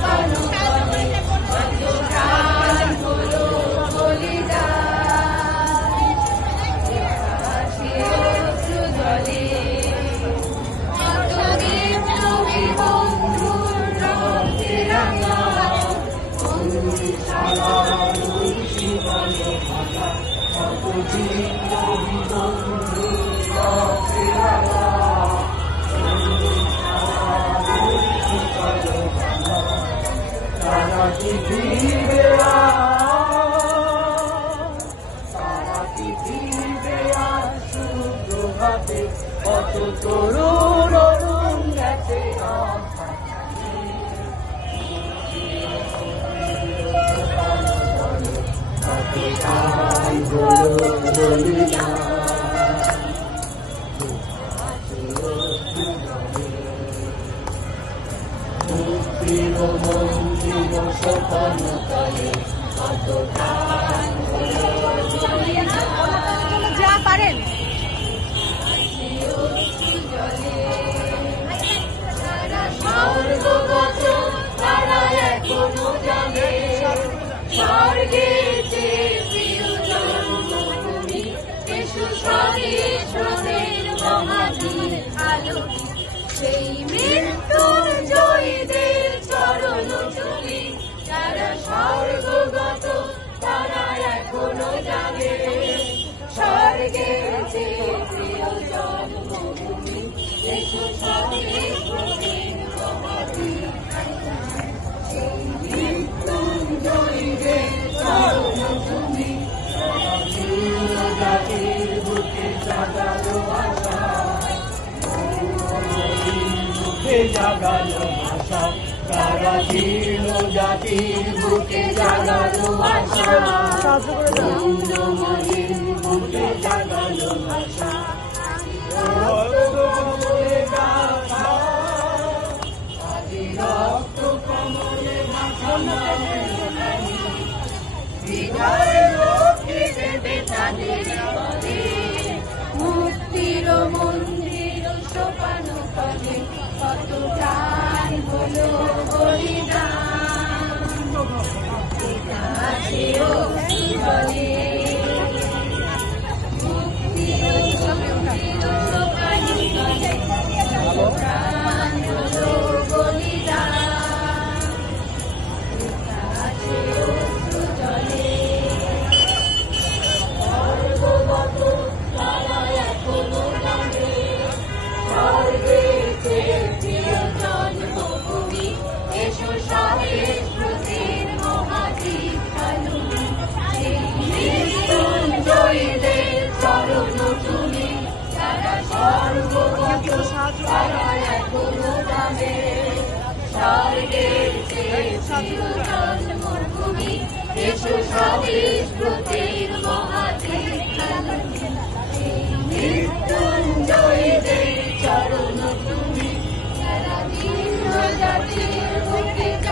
Hello. কত তরুণ অরুণ গেছে কত গান গোল গোলিয়া তৃণমন্ত্রী সফলতায় কত বুকে জাগালো আশা তারা জীর্ণ জাতির বুকে জাগালো আশা বুকে জাগালো আশা Yeah. স্বর্গের চেয়ে চিরকাল মরুভূমি এসো সবে প্রতি